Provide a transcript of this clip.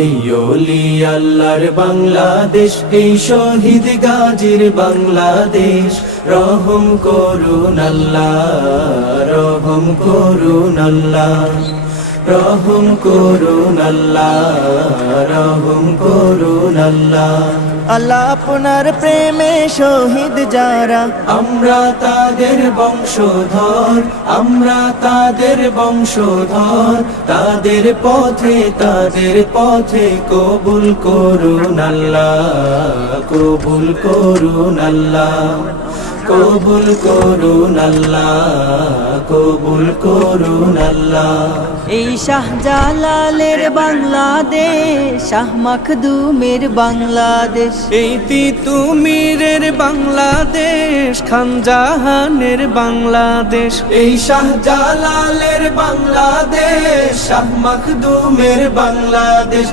এই ওলি আল্লাহর বাংলাদেশ, এই শহীদ গাজীর বাংলাদেশ। রহম করুন আল্লাহ, রহম করুন আল্লাহ, রহম করুন আল্লাহ, রহম করুন আল্লাহ। আল্লাহ আপনার প্রেমে শহীদ যারা, আমরা তাদের বংশধর, আমরা তাদের বংশধর। তাদের পথে কবুল করুন আল্লাহ, কবুল করুন আল্লাহ, কবুল করুন আল্লাহ, কবুল করুন আল্লাহ। এই শাহজালালের বাংলাদেশ, শাহ মাখদুমের বাংলাদেশ, এই তিতুমীরের বাংলাদেশ, খানজাহানের বাংলাদেশ। এই শাহজালালের বাংলাদেশ, শাহ মাখদুমের বাংলাদেশ।